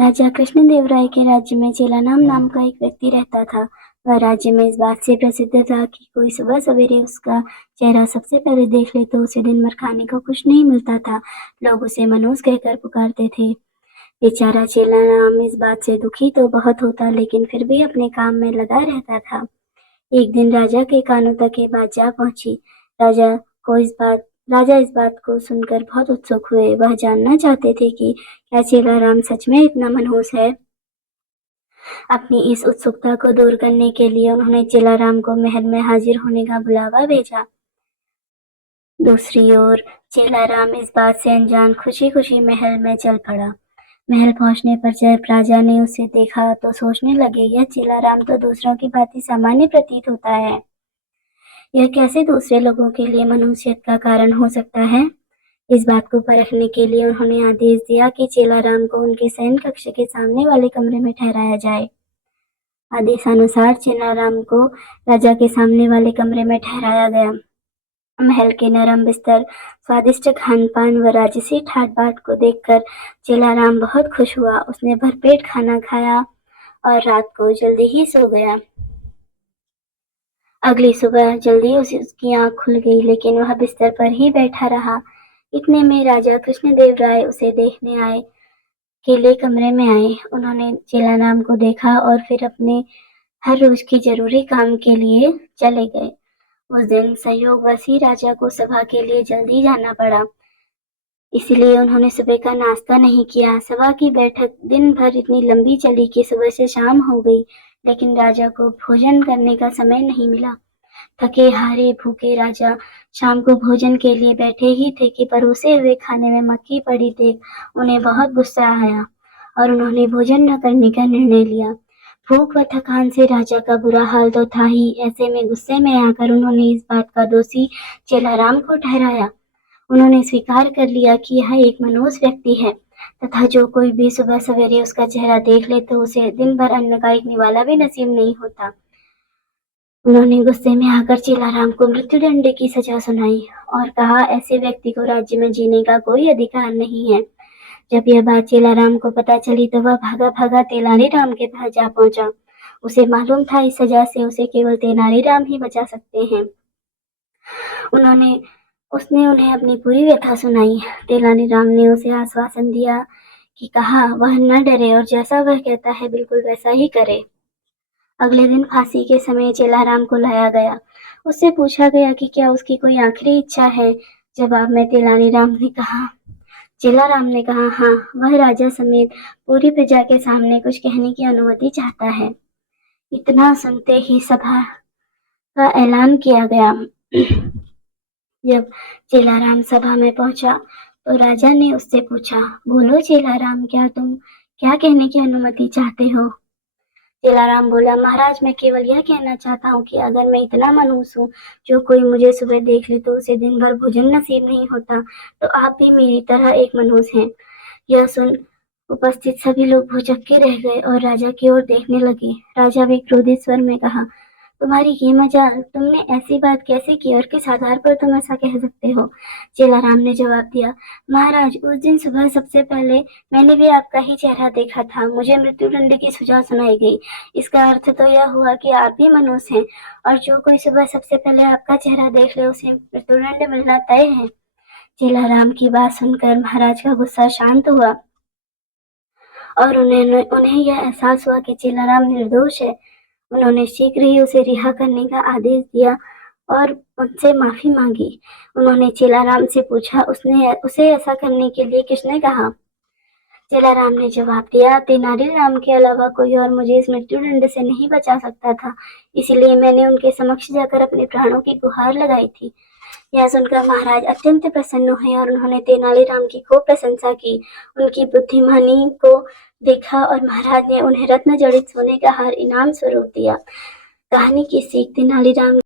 राजा कृष्णदेवराय के राज्य में चेलाराम नाम का एक व्यक्ति रहता था। वह राज्य में इस बात से प्रसिद्ध था कि कोई सुबह सवेरे उसका चेहरा सबसे पहले देख ले तो उसे दिन भर खाने को कुछ नहीं मिलता था। लोग उसे मनहूस कहकर पुकारते थे। बेचारा चेलाराम इस बात से दुखी तो बहुत होता, लेकिन फिर भी अपने काम में लगा रहता था। एक दिन राजा के कानों तक ये बात जा पहुंची। राजा राजा इस बात को सुनकर बहुत उत्सुक हुए। वह जानना चाहते थे कि क्या चेलाराम सच में इतना मनहूस है। अपनी इस उत्सुकता को दूर करने के लिए उन्होंने चेलाराम को महल में हाजिर होने का बुलावा भेजा। दूसरी ओर चेलाराम इस बात से अनजान खुशी खुशी महल में चल पड़ा। महल पहुंचने पर जब राजा ने उसे देखा तो सोचने लगे, यह चेलाराम तो दूसरों की भांति सामान्य प्रतीत होता है। यह कैसे दूसरे लोगों के लिए मनुष्यत का कारण हो सकता है। इस बात को परखने के लिए उन्होंने आदेश दिया कि चेलाराम को उनके शयन कक्ष के सामने वाले कमरे में ठहराया जाए। आदेशानुसार चेलाराम को राजा के सामने वाले कमरे में ठहराया गया। महल के नरम बिस्तर, स्वादिष्ट खानपान व राजसी ठाट बाट को देखकर चेलाराम बहुत खुश हुआ। उसने भरपेट खाना खाया और रात को जल्दी ही सो गया। अगली सुबह जल्दी उसकी आंख खुल गई, लेकिन वह बिस्तर पर ही बैठा रहा। इतने में राजा कृष्णदेवराय उसे देखने आए केले कमरे में आए। उन्होंने चेलाराम को देखा और फिर अपने हर रोज की जरूरी काम के लिए चले गए। उस दिन संयोगवश ही राजा को सभा के लिए जल्दी जाना पड़ा, इसलिए उन्होंने सुबह का नाश्ता नहीं किया। सभा की बैठक दिन भर इतनी लंबी चली कि सुबह से शाम हो गई, लेकिन राजा को भोजन करने का समय नहीं मिला। थके हारे भूखे राजा शाम को भोजन के लिए बैठे ही थे कि परोसे हुए खाने में मक्खी पड़ी देख उन्हें बहुत गुस्सा आया और उन्होंने भोजन न करने का निर्णय लिया। भूख व थकान से राजा का बुरा हाल तो था ही, ऐसे में गुस्से में आकर उन्होंने इस बात का दोषी चेलाराम को ठहराया। उन्होंने स्वीकार कर लिया कि यह एक मनहूस व्यक्ति है तथा जो कोई भी सुबह सवेरे उसका चेहरा देख ले तो उसे दिन भर अन्न का एक निवाला भी नसीब नहीं होता। उन्होंने गुस्से में आकर चेलाराम को मृत्युदंड की सजा सुनाई और कहा, ऐसे व्यक्ति को राज्य में जीने का कोई अधिकार नहीं है। जब यह बात चेलाराम को पता चली तो वह भागा भागा तेनालीराम के पास जा पहुंचा। उसे मालूम था इस सजा से उसे केवल तेनालीराम ही बचा सकते हैं। उसने उन्हें अपनी पूरी व्यथा सुनाई। तेनालीराम ने उसे आश्वासन दिया कि कहा वह न डरे और जैसा वह कहता है बिल्कुल वैसा ही करे। अगले दिन फांसी के समय चेलाराम को लाया गया। उससे पूछा गया कि क्या उसकी कोई आखिरी इच्छा है। जवाब में चेलाराम ने कहा हाँ, वह राजा समेत पूरी प्रजा के सामने कुछ कहने की अनुमति चाहता है। इतना सुनते ही सभा का ऐलान किया गया। जब चेलाराम सभा में पहुंचा तो राजा ने उससे पूछा, बोलो चेलाराम, तुम क्या कहने की अनुमति चाहते हो। चेलाराम बोला, महाराज, मैं केवल यह कहना चाहता हूँ कि अगर मैं इतना मनहूस हूँ, जो कोई मुझे सुबह देख ले तो उसे दिन भर भोजन नसीब नहीं होता, तो आप भी मेरी तरह एक मनहूस हैं। यह सुन उपस्थित सभी लोग भौचक्के रह गए और राजा की ओर देखने लगे। राजा भी क्रोधित स्वर में कहा, तुम्हारी ये मजाल, तुमने ऐसी बात कैसे की और किस आधार पर तुम ऐसा कह सकते हो। चेलाराम ने जवाब दिया, महाराज, उस दिन सुबह सबसे पहले मैंने भी आपका ही चेहरा देखा था। मुझे मृत्युदंड की सजा सुनाई गई। इसका अर्थ तो यह हुआ कि आप भी मनहूस हैं और जो कोई सुबह सबसे पहले आपका चेहरा देख ले उसे मृत्युदंड मिलना तय है। चेलाराम की बात सुनकर महाराज का गुस्सा शांत हुआ और उन्हें यह एहसास हुआ कि चेलाराम निर्दोष है। उन्होंने शीघ्र ही उसे रिहा करने का आदेश दिया और उनसे माफी मांगी। उन्होंने चेलाराम से पूछा, उसे ऐसा करने के लिए किसने कहा। चेलाराम ने जवाब दिया, तेनालीराम के अलावा कोई और मुझे इस मृत्युदंड से नहीं बचा सकता था, इसलिए मैंने उनके समक्ष जाकर अपने प्राणों की गुहार लगाई थी। यह सुनकर महाराज अत्यंत प्रसन्न हुए और उन्होंने तेनालीराम की खूब प्रशंसा की। उनकी बुद्धिमानी को देखा और महाराज ने उन्हें रत्न जड़ित सोने का हार इनाम स्वरूप दिया। कहानी की सीख, तेनालीराम